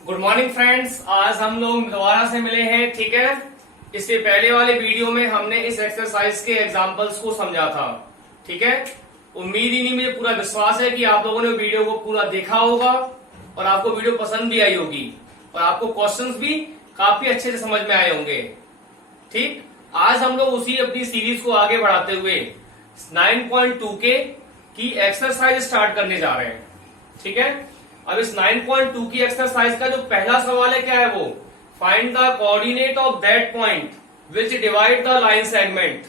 Good morning friends, आज हम लोग दोबारा से मिले हैं। ठीक है, इससे पहले वाले वीडियो में हमने इस एक्सरसाइज के एग्जांपल्स को समझा था। ठीक है, उम्मीद ही नहीं, मुझे पूरा विश्वास है कि आप लोगों ने वीडियो को पूरा देखा होगा और आपको वीडियो पसंद भी आई होगी और आपको क्वेश्चंस भी काफी अच्छे से समझ में आए होंगे। ठीक, आज हम लोग उसी अपनी सीरीज को आगे बढ़ाते हुए 9.2 के की एक्सरसाइज स्टार्ट करने जा रहे हैं। ठीक है, अब इस 9.2 की एक्सरसाइज का जो पहला सवाल है, क्या है वो? Find the coordinate of that point which divide the line segment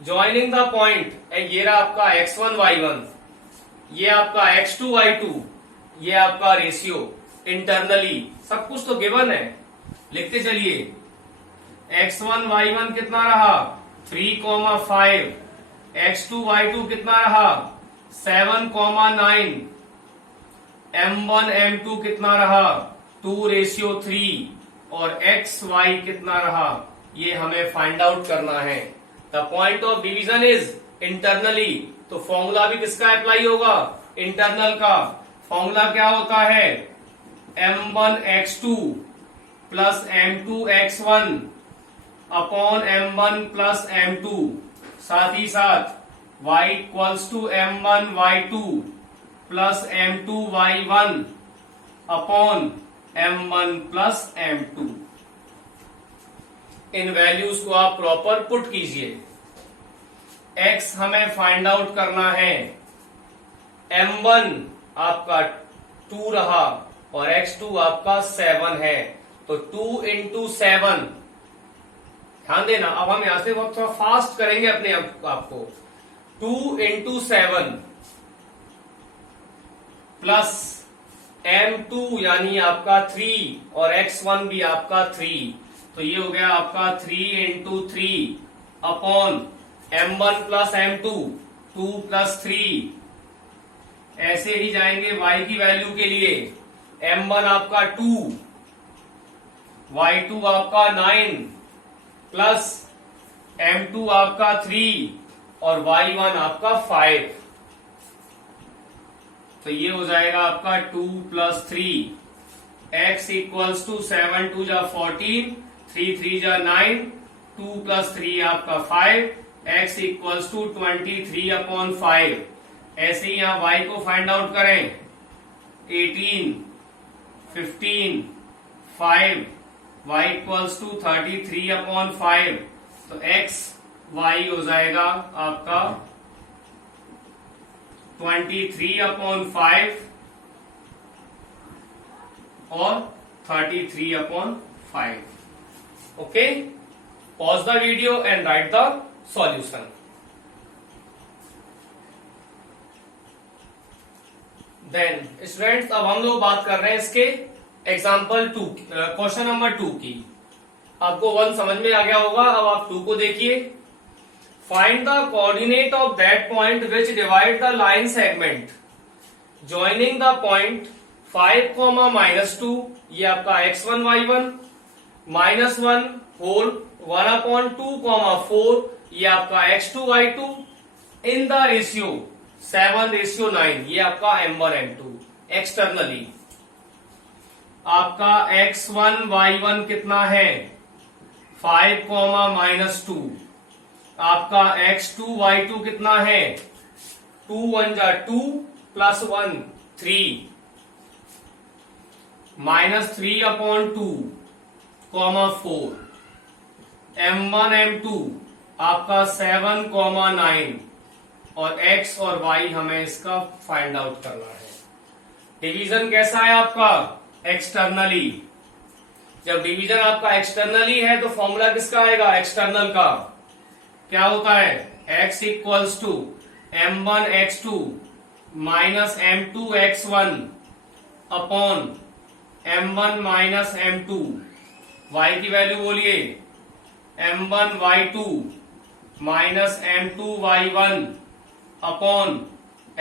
joining the point. ये रहा आपका x1 y1, ये आपका x2 y2, ये आपका रेशियो इंटरनली, सब कुछ तो गिवन है। लिखते चलिए, x1 y1 कितना रहा 3,5, x2 y2 कितना रहा 7,9, m1 m2 कितना रहा 2:3 और x y कितना रहा, ये हमें फाइंड आउट करना है। The point of division is internally, तो फॉर्मूला भी किसका अप्लाई होगा? इंटरनल का। फॉर्मूला क्या होता है? m1 x2 plus m2 x1 upon m1 plus m2, साथ ही साथ y equals to m1 y2 plus m2 y1 upon m1 plus m2। इन वैल्यूज को आप प्रॉपर पुट कीजिए। x हमें फाइंड आउट करना है, m1 आपका 2 रहा और x2 आपका 7 है, तो 2 इंटू 7। ध्यान देना, अब हम यहां से थोड़ा फास्ट करेंगे अपने आपको। 2 इंटू 7 प्लस m2 यानी आपका 3 और x1 भी आपका 3, तो ये हो गया आपका 3 into 3 upon m1 plus m2 2 plus 3। ऐसे ही जाएंगे y की वैल्यू के लिए, m1 आपका 2, y2 आपका 9 प्लस m2 आपका 3 और y1 आपका 5, तो ये हो जाएगा आपका 2 प्लस 3। x इक्वल्स टू 7 2 जा 14, 3 3 जा 9, 2 प्लस 3 आपका 5, x इक्वल्स टू 23 अपॉन 5। ऐसे ही यहां y को फाइंड आउट करें, 18, 15, 5, y इक्वल्स टू 33 अपॉन 5, तो x y हो जाएगा आपका 23 अपॉन 5 और 33 upon 5। Okay, pause the video and write the solution. Then students, अब हम लोग बात कर रहे हैं इसके एग्जाम्पल 2, क्वेश्चन नंबर 2 की। आपको 1 समझ में आ गया होगा, अब आप 2 को देखिए। Find the coordinate of that point which divide the line segment joining the point 5, -2, ये आपका x1 y1, -1 होल 1/2, 4, ये आपका x2 y2 in the ratio 7:9, ये आपका m1 m2। एक्सटर्नली आपका x1 y1 कितना है 5, -2, आपका x2 y2 कितना है 2 1 जा 2 प्लस 1 3, -3 अपॉन 2, 4, m1 m2 आपका 7, 9 और x और y हमें इसका फाइंड आउट करना है। डिवीजन कैसा है आपका? एक्सटर्नली। जब डिवीजन आपका एक्सटर्नली है तो फॉर्मूला किसका आएगा? एक्सटर्नल का। क्या होता है? x equals to m1 x2 minus m2 x1 upon m1 minus m2। y की वैल्यू बोलिए, m1 y2 minus m2 y1 upon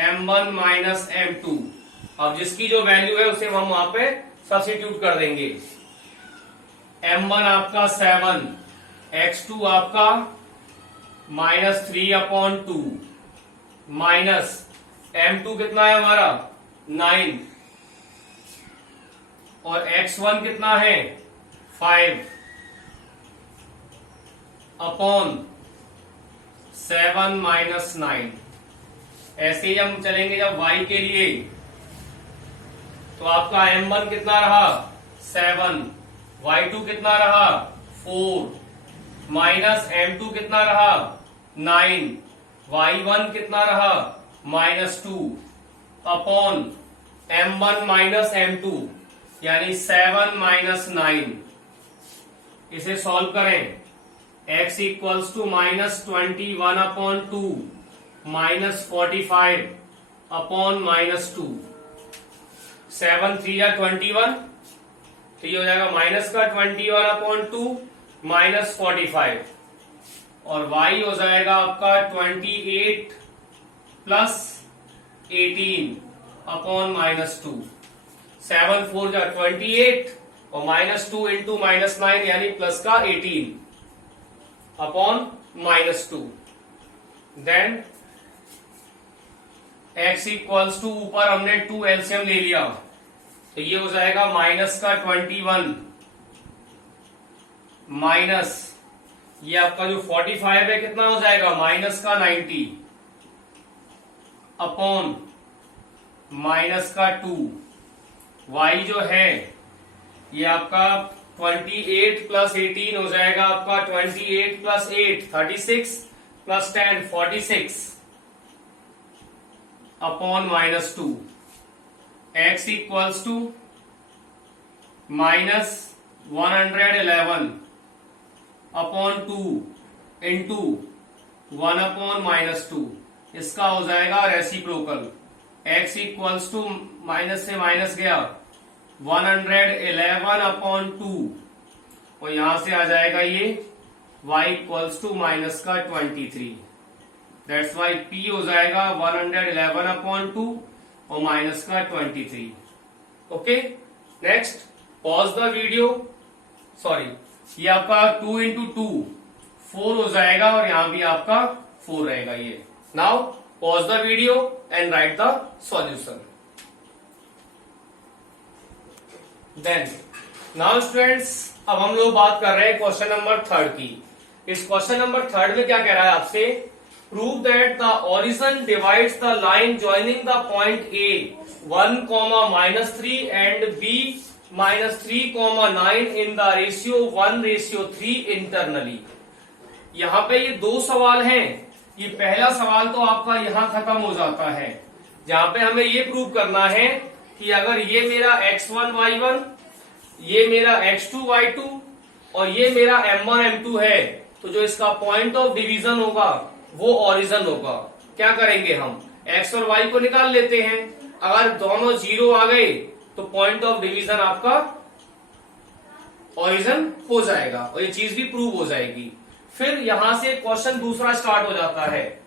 m1 minus m2। अब जिसकी जो वैल्यू है उसे हम वहां पे सब्स्टिट्यूट कर देंगे। m1 आपका 7, x2 आपका -3 अपॉन 2 माइनस m2 कितना है हमारा 9, और x1 कितना है 5 अपॉन 7 माइनस 9। ऐसे ही हम चलेंगे जब y के लिए, तो आपका m1 कितना रहा 7, y2 कितना रहा 4 माइनस m2 कितना रहा 9, y1 कितना रहा -2 अपॉन m1 माइनस m2 यानी 7 माइनस 9। इसे सॉल्व करें, x equals to -21 upon 2 -45 upon -2। 7 3 या 21, तो ये हो जाएगा माइनस का 21 अपॉन 2 -45 और y हो जाएगा आपका 28 प्लस 18 अपॉन -2। 7 4 जा 28 और -2 इंटू -9 यानी प्लस का 18 upon -2। Then x equals to ऊपर हमने 2 एलसीएम ले लिया, तो ये हो जाएगा माइनस का 21 माइनस ये आपका जो 45 है कितना हो जाएगा माइनस का 90 अपॉन माइनस का 2। y जो है ये आपका 28 प्लस 18 हो जाएगा आपका 28 plus 8 36 plus 10 46 upon -2। x equals to -111 upon 2 into 1 upon -2। इसका हो जाएगा reciprocal. x equals to minus से माइनस गया 111 अपॉन 2 और यहां से आ जाएगा ये y इक्वल्स टू माइनस का 23। दैट्स वाई p हो जाएगा 111 अपॉन 2 और माइनस का 23। Okay, next pause the video. Sorry, ये आपका 2 इंटू 2 4 हो जाएगा और यहां भी आपका 4 रहेगा ये। Now pause the video and write the solution. Then now students, अब हम लोग बात कर रहे हैं क्वेश्चन नंबर 3 की। इस क्वेश्चन नंबर 3 में क्या कह रहा है आपसे, prove that the origin divides the line joining the point A 1, -3 and b -3, 9 in the ratio 1:3 internally. यहाँ पे ये दो सवाल हैं। ये पहला सवाल तो आपका यहां खत्म हो जाता है, जहां पे हमें ये प्रूव करना है कि अगर ये मेरा x1 y1, ये मेरा x2 y2 और ये मेरा m1 m2 है, तो जो इसका पॉइंट ऑफ डिवीजन होगा वो ओरिजिन होगा। क्या करेंगे हम, x और y को निकाल लेते हैं। अगर दोनों 0 आ गए तो पॉइंट ऑफ डिवीजन आपका ओरिजिन हो जाएगा और ये चीज भी प्रूव हो जाएगी। फिर यहां से क्वेश्चन दूसरा स्टार्ट हो जाता है,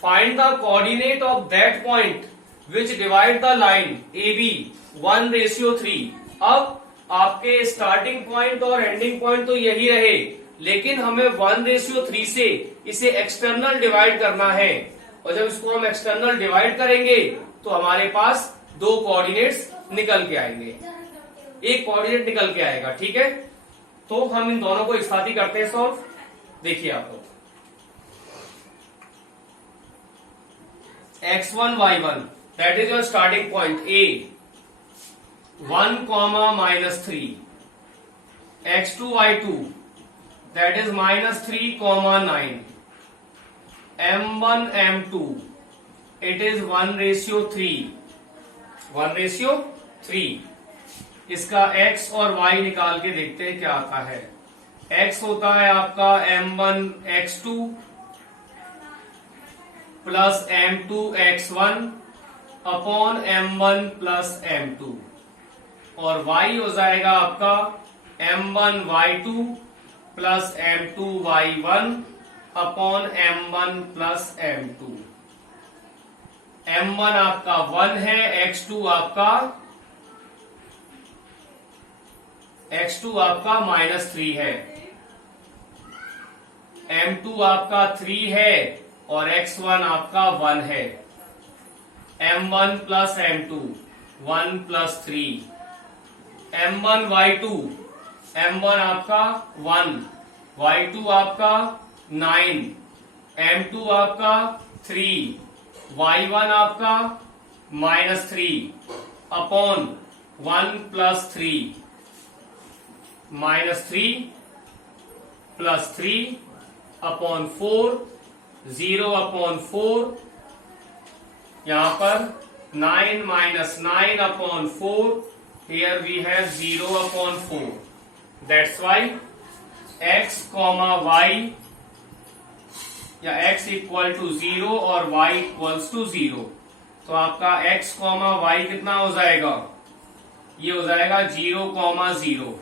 find the coordinate of that point which divide the line A B 1:3। अब आपके स्टार्टिंग पॉइंट और एंडिंग पॉइंट तो यही रहे, लेकिन हमें 1:3 से इसे एक्सटर्नल डिवाइड करना है और जब इसको हम एक्सटर्नल डिवाइड करेंगे तो हमारे पास दो कोऑर्डिनेट्स निकल के आएंगे, एक कोऑर्डिनेट निकल के आएगा। ठीक है, तो हम इन दोनों को एक साथ ही करते हैं सॉल्व। देखिए आप लोग, x1 y1 that is your starting point a 1, -3, x2 y2 that is -3, 9, m1 m2 it is 1:3, 1:3। इसका x और y निकाल के देखते हैं क्या आता है। x होता है आपका m1 x2 plus m2 x1 upon m1 plus m2 और y हो जाएगा आपका m1 y2 plus m2 y1 upon m1 plus m2। m1 आपका 1 है, x2 आपका -3 है, m2 आपका 3 है और x1 आपका 1 है। m1 plus m2 1 plus 3 M1 Y2, M1 आपका 1, Y2 आपका 9, M2 आपका 3, Y1 आपका -3 अपॉन 1 + 3, -3 + 3 अपॉन 4, 0/4, यहां पर 9 - 9 upon 4, here we have 0/4. That's why x, y या x = 0 और y = 0. तो आपका x, y कितना हो जाएगा? ये हो जाएगा 0,0.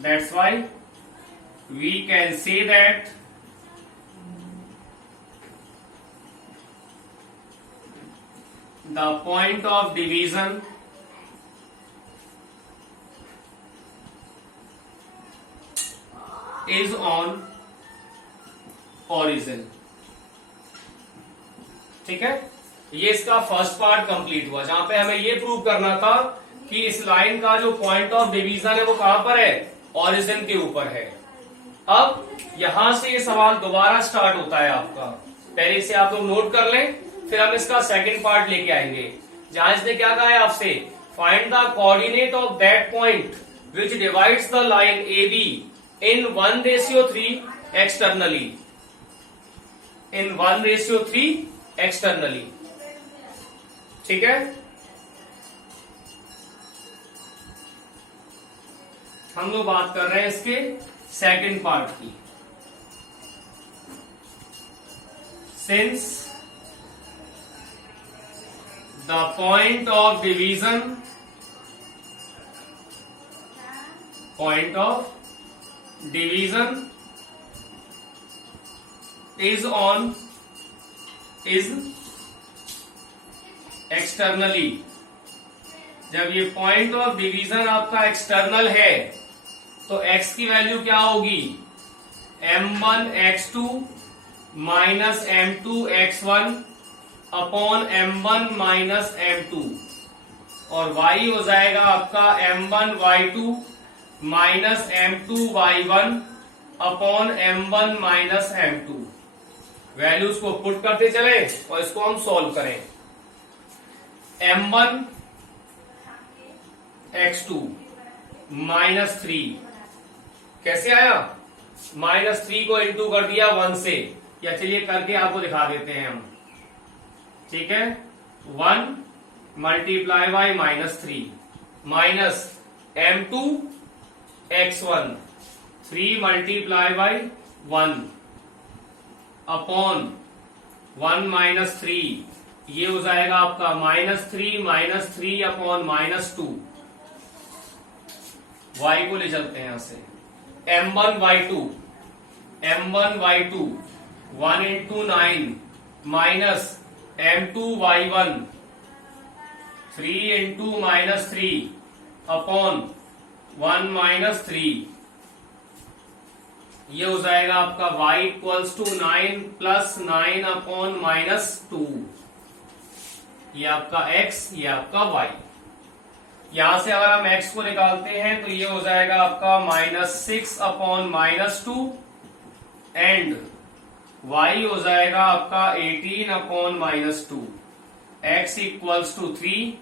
That's why we can say that the point of division is on origin. ठीक है, ये इसका फर्स्ट पार्ट कंप्लीट हुआ, जहां पे हमें ये प्रूव करना था कि इस लाइन का जो पॉइंट ऑफ डिवीजन है वो कहां पर है? ओरिजिन के ऊपर है. अब यहां से ये सवाल दोबारा स्टार्ट होता है आपका. पहले इसे आप लोग नोट कर लें, फिर हम इसका सेकंड पार्ट लेके आएंगे, जहां इसने क्या कहा है आपसे? Find the coordinate of that point which divides the line A B in 1:3 externally. In 1:3 externally. ठीक है, हम लोग बात कर रहे हैं इसके सेकंड पार्ट की. Since the point of division is externally. जब ये पॉइंट ऑफ डिवीजन आपका एक्सटर्नल है तो x की वैल्यू क्या होगी? M1 x2 minus M2 x1 upon M1 minus M2, और y हो जाएगा आपका M1 y2 minus M2 y1 upon M1 minus M2. Values को पुट करते चले और इसको हम सॉल्व करें. M1 x2 -3 कैसे आया? -3 को इंटू कर दिया 1 से, या चलिए करके आपको दिखा देते हैं हम. ठीक है, 1 × -3 माइनस M2 x1 3 × 1 अपॉन 1 - 3, ये हो जाएगा आपका -3 अपॉन -2. y को ले चलते हैं यहां से. M1 y2 1 × 9 minus M2 y1 3 × -3 upon 1 - 3, ये हो जाएगा आपका y = 9 + 9 अपॉन -2. ये आपका x, ये आपका y. यहां से अगर हम x को निकालते हैं तो ये हो जाएगा आपका -6 अपॉन -2 एंड y हो जाएगा आपका 18 अपॉन -2. x = 3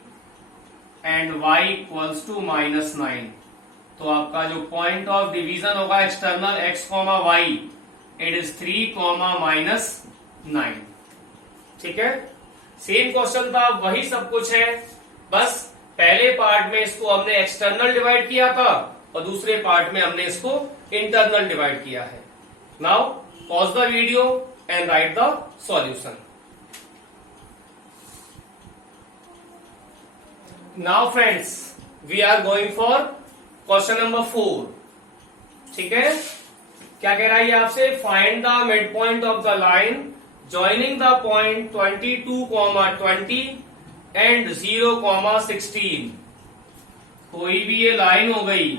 and y = -9. तो आपका जो पॉइंट ऑफ डिवीजन होगा external x, y, it is 3, -9. ठीक है, सेम क्वेश्चन था, वही सब कुछ है, बस पहले पार्ट में इसको हमने एक्सटर्नल डिवाइड किया था और दूसरे पार्ट में हमने इसको इंटरनल डिवाइड किया है. Now pause the video and write the solution. Now friends, we are going for question number 4. ठीक है, क्या कह रहा है ये आपसे? Find the midpoint of the line joining the point 22,20 and 0,16. कोई भी ये लाइन हो गई,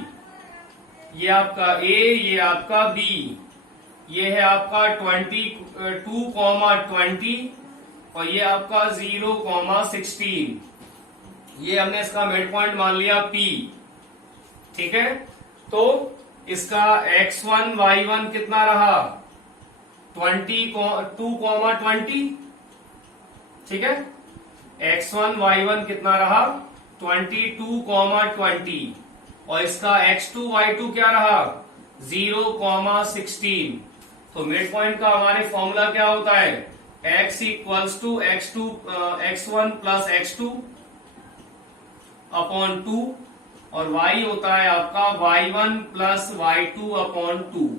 ये आपका A, ये आपका B, ये है आपका 22,20 और ये आपका 0,16. ये हमने इसका मिड पॉइंट मान लिया P. ठीक है, तो इसका x1 y1 कितना रहा 22,20, ठीक है, x1 y1 कितना रहा 22,20 और इसका x2 y2 क्या रहा 0,16। तो मिड पॉइंट का हमारे फॉर्मूला क्या होता है x equals to x1 plus x2 upon 2 और y होता है आपका y1 plus y2 upon 2।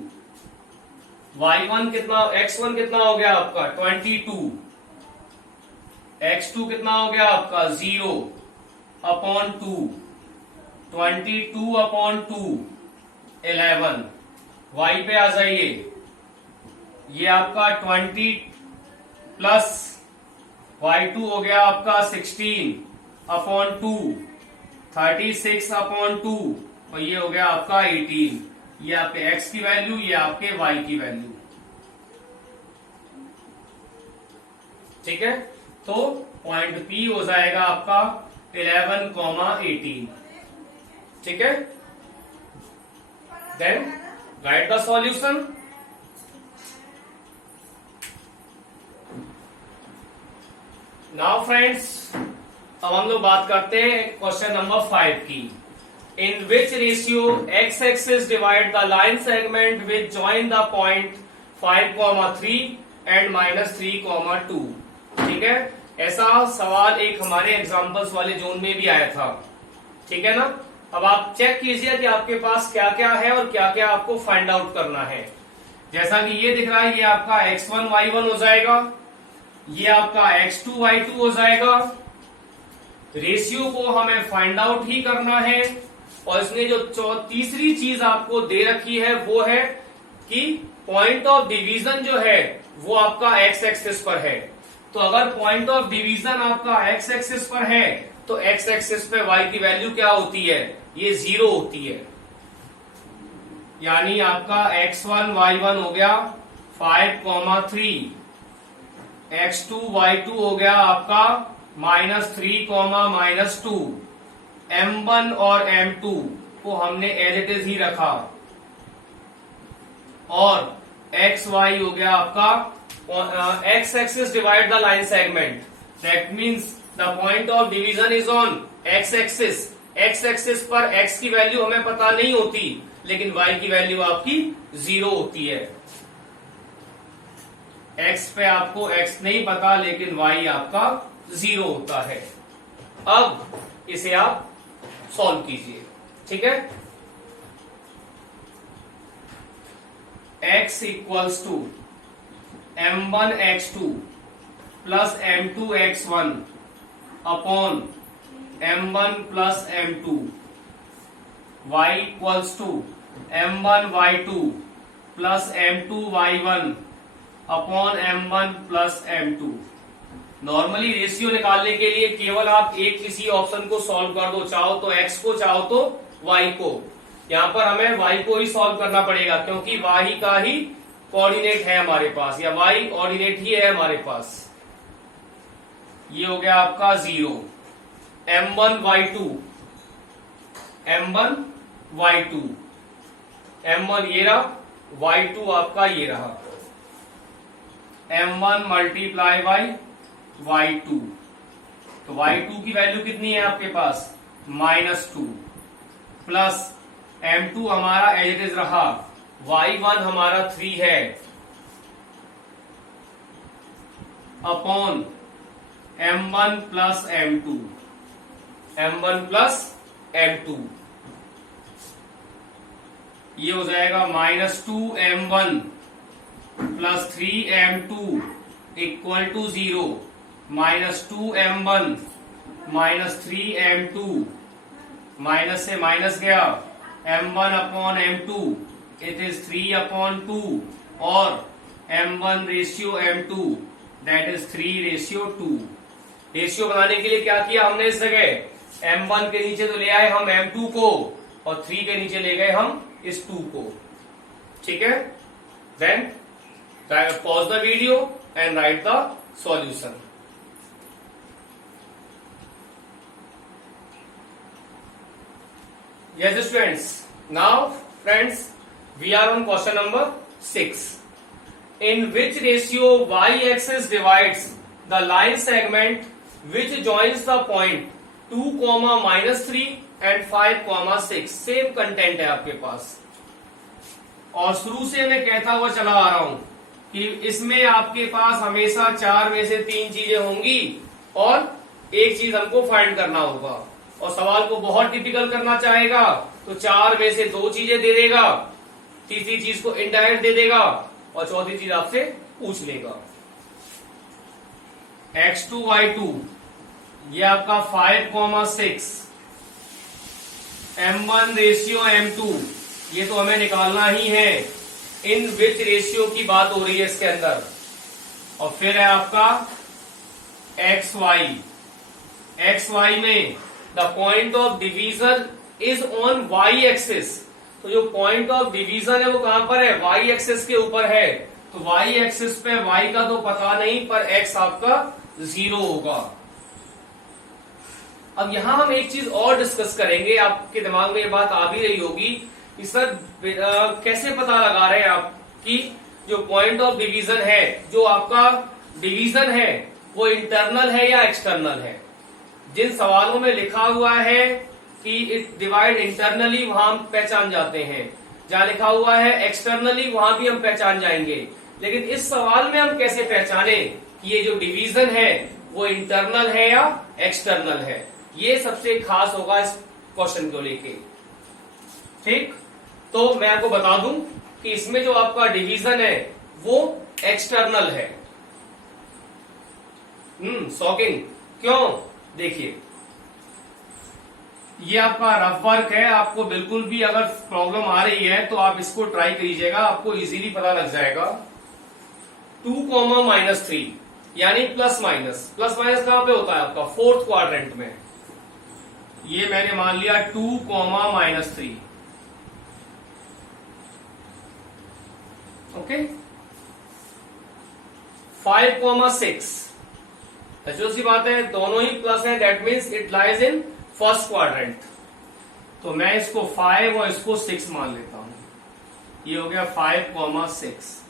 y1 कितना x1 कितना हो गया आपका 22, x2 कितना हो गया आपका 0 अपॉन 2, 22 अपॉन 2 11। y पे आ जाइए, ये आपका 20 प्लस y2 हो गया आपका 16 अपॉन 2, 36 अपॉन 2 और ये हो गया आपका 18। ये आपके x की वैल्यू, ये आपके y की वैल्यू, ठीक है। तो पॉइंट P हो जाएगा आपका 11,18, ठीक है। Then write the solution. Now friends, अब हम लोग बात करते हैं क्वेश्चन नंबर 5 की। In which ratio x axis divide the line segment which join the point 5,3 and -3,2। ठीक है, ऐसा सवाल एक हमारे एग्जाम्पल्स वाले जोन में भी आया था, ठीक है ना। अब आप चेक कीजिए कि आपके पास क्या क्या है और क्या क्या आपको फाइंड आउट करना है। जैसा कि ये दिख रहा है, ये आपका x1 y1 हो जाएगा, ये आपका x2 y2 हो जाएगा। रेशियो को हमें फाइंड आउट ही करना है और इसमें जो तीसरी चीज आपको दे रखी है वो है कि पॉइंट ऑफ डिवीजन जो है वो आपका x एक्सिस पर है। तो अगर पॉइंट ऑफ डिवीजन आपका x एक्सिस पर है तो x एक्सिस पे y की वैल्यू क्या होती है, ये 0 होती है। यानी आपका x1 y1 हो गया 5,3, x2 y2 हो गया आपका -3, -2। m1 और m2 को हमने एज इट इज ही रखा और x y हो गया आपका x axis divide the line segment, that means the point of division is on x axis. x axis पर x की वैल्यू हमें पता नहीं होती, लेकिन y की वैल्यू आपकी 0 होती है। x पे आपको x नहीं पता लेकिन y आपका 0 होता है। अब इसे आप सॉल्व कीजिए, ठीक है। x equals to m1 x2 plus m2 x1 upon m1 plus m2, y equals to m1 y2 plus m2 y1 upon m1 plus m2। Normally ratio निकालने के लिए केवल आप एक किसी ऑप्शन को सॉल्व कर दो, चाहो तो x को चाहो तो y को। यहां पर हमें y को ही सॉल्व करना पड़ेगा क्योंकि y का ही कोऑर्डिनेट है हमारे पास, या y ऑर्डिनेट ही है हमारे पास। ये हो गया आपका 0, m1 y2, m1 y2, m1 ये रहा, y2 आपका ये रहा, m1 मल्टीप्लाई बाई y2। तो y2 की वैल्यू कितनी है आपके पास -2, प्लस m2 हमारा एज इट इज रहा, y1 हमारा 3 है, upon m1 plus m2, m1 plus m2। ये हो जाएगा -2m1 plus 3m2 equal to 0, -2m1 -3m2, minus से माइनस गया, m1 upon m2 it is 3 upon 2 और m1 ratio m2 that is 3 ratio 2। Ratio बनाने के लिए क्या किया हमने, इस जगह m1 के नीचे तो ले आए हम m2 को और 3 के नीचे ले गए हम इस 2 को, ठीक है। Then pause the video and write the solution. Yes, students. Now, friends, we are on question number 6. In which ratio y-axis divides the line segment which joins the point 2, -3 and 5, 6? Same content है आपके पास, और शुरू से मैं कहता हुआ चला आ रहा हूं कि इसमें आपके पास हमेशा 4 में से 3 चीजें होंगी और एक चीज हमको फाइंड करना होगा, और सवाल को बहुत टिपिकल करना चाहेगा तो 4 में से 2 चीजें दे देगा, तीसरी चीज को इनडायरेक्ट दे देगा और चौथी चीज आपसे पूछ लेगा। x2 y2 ये आपका 5, 6, m1 रेशियो m2 ये तो हमें निकालना ही है। इन विच रेशियो की बात हो रही है इसके अंदर, और फिर है आपका xy में the point of division is on y axis. तो जो पॉइंट ऑफ डिवीजन है वो कहां पर है? y एक्सिस के ऊपर है। तो y एक्सिस पे y का तो पता नहीं, पर x आपका 0 होगा। अब यहां हम एक चीज और डिस्कस करेंगे, आपके दिमाग में ये बात आ भी रही होगी कि सर कैसे पता लगा रहे हैं आप कि जो पॉइंट ऑफ डिवीजन है, जो आपका डिवीजन है, वो इंटरनल है या एक्सटर्नल है? जिन सवालों में लिखा हुआ है कि इट डिवाइड इंटरनली वहां हम पहचान जाते हैं, जहां लिखा हुआ है एक्सटर्नली वहां भी हम पहचान जाएंगे। लेकिन इस सवाल में हम कैसे पहचाने कि ये जो डिवीजन है वो इंटरनल है या एक्सटर्नल है? ये सबसे खास होगा इस क्वेश्चन को लेके। ठीक, तो मैं आपको बता दूं कि इसमें जो आपका डिवीजन है वो एक्सटर्नल है। शॉकिंग क्यों? देखिए, ये आपका रफ वर्क है, आपको बिल्कुल भी अगर प्रॉब्लम आ रही है तो आप इसको ट्राई कीजिएगा, आपको इजीली पता लग जाएगा। 2, -3 यानी प्लस माइनस कहां पे होता है आपका? 4th क्वाड्रेंट में। ये मैंने मान लिया 2, -3। ओके, 5, 6 जो सी बात है, दोनों ही प्लस है, that means it lies in first quadrant. तो मैं इसको 5 और इसको 6 मान लेता हूं। ये हो गया 5, 6।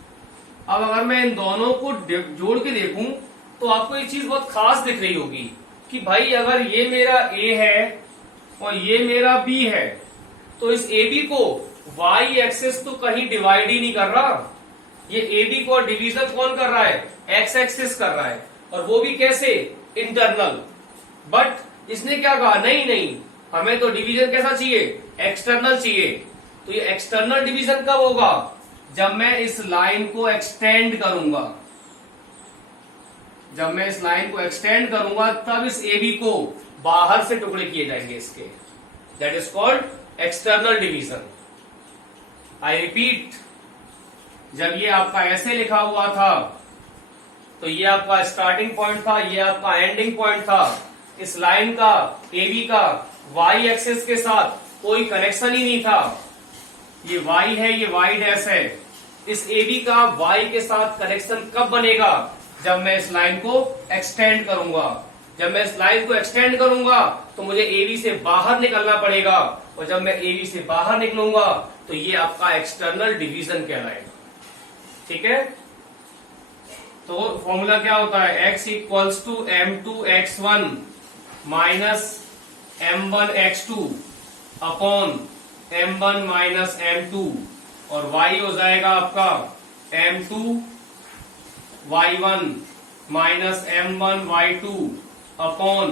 अब अगर मैं इन दोनों को जोड़ के देखूं तो आपको एक चीज बहुत खास दिख रही होगी कि भाई अगर ये मेरा A है और ये मेरा B है, तो इस AB को Y एक्सिस तो कहीं डिवाइड ही नहीं कर रहा। ये AB को डिवीजन कौन कर रहा है? X एक्सिस कर रहा है, और वो भी कैसे? इंटरनल। बट इसने क्या कहा? नहीं, हमें तो डिवीजन कैसा चाहिए? एक्सटर्नल चाहिए। तो ये एक्सटर्नल डिवीजन कब होगा? जब मैं इस लाइन को एक्सटेंड करूंगा। जब मैं इस लाइन को एक्सटेंड करूंगा तब इस AB को बाहर से टुकड़े किए जाएंगे इसके। That is called external division. I repeat, जब ये आपका ऐसे लिखा हुआ था तो ये आपका स्टार्टिंग पॉइंट था, ये आपका एंडिंग पॉइंट था। इस लाइन का, AB का Y एक्सिस के साथ कोई कनेक्शन ही नहीं था। ये Y है, ये Y डैश है। इस AB का Y के साथ कनेक्शन कब बनेगा? जब मैं इस लाइन को एक्सटेंड करूंगा। जब मैं इस लाइन को एक्सटेंड करूंगा तो मुझे AB से बाहर निकलना पड़ेगा, और जब मैं AB से बाहर निकलूंगा तो ये आपका एक्सटर्नल डिवीजन कहलाएगा। ठीक है, तो फॉर्मूला क्या होता है? x equals to m2x1 minus m1x2 upon m1 minus m2, और y हो जाएगा आपका m2y1 minus m1y2 upon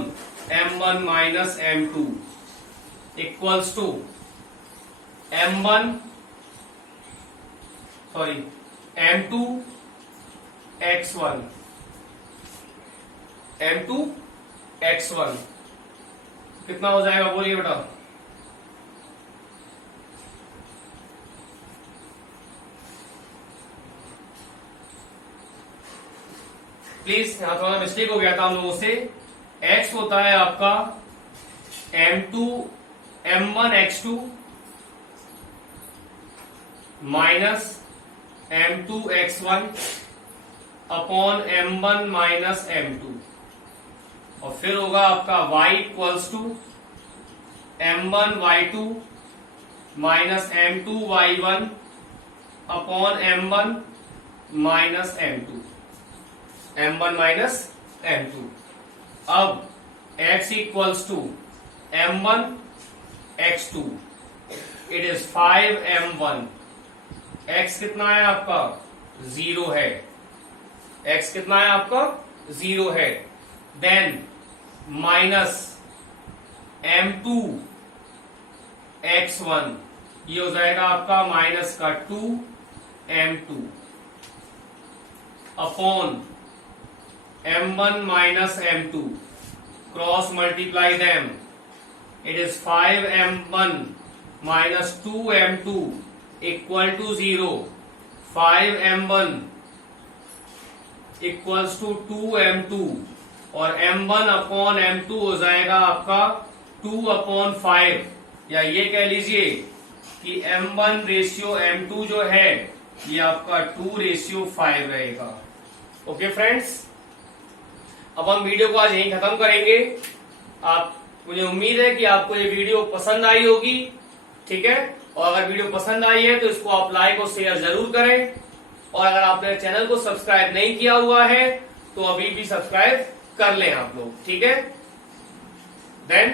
m1 minus m2 equals to m2x1 कितना हो जाएगा? बोलिए बेटा। प्लीज, यहां थोड़ा मिस्टेक हो गया था हम लोगों से। x होता है आपका m1x2 minus m2x1 upon m1 minus m2, और फिर होगा आपका y equals to m1y2 minus M2Y1 upon M1 minus M2, M1 minus M2। अब x equals to M1 x2, it is 5M1। x कितना है आपका? 0 है। x कितना है आपका? 0 है। देन माइनस M2 x1, ये हो जाएगा आपका माइनस का 2M2 upon M1 minus M2, cross multiply them, it is 5M1 minus 2M2 equal to 0। 5M1 equals to 2M2 और M1 अपॉन M2 हो जाएगा आपका 2/5, या ये कह लीजिए कि M1 रेशियो M2 जो है ये आपका 2:5 रहेगा। ओके फ्रेंड्स, अब हम वीडियो को आज यहीं खत्म करेंगे। मुझे उम्मीद है कि आपको ये वीडियो पसंद आई होगी, ठीक है। और अगर वीडियो पसंद आई है तो इसको आप लाइक और शेयर जरूर करें, और अगर आपने चैनल को सब्सक्राइब नहीं किया हुआ है तो अभी भी सब्सक्राइब कर लें आप लोग, ठीक है। देन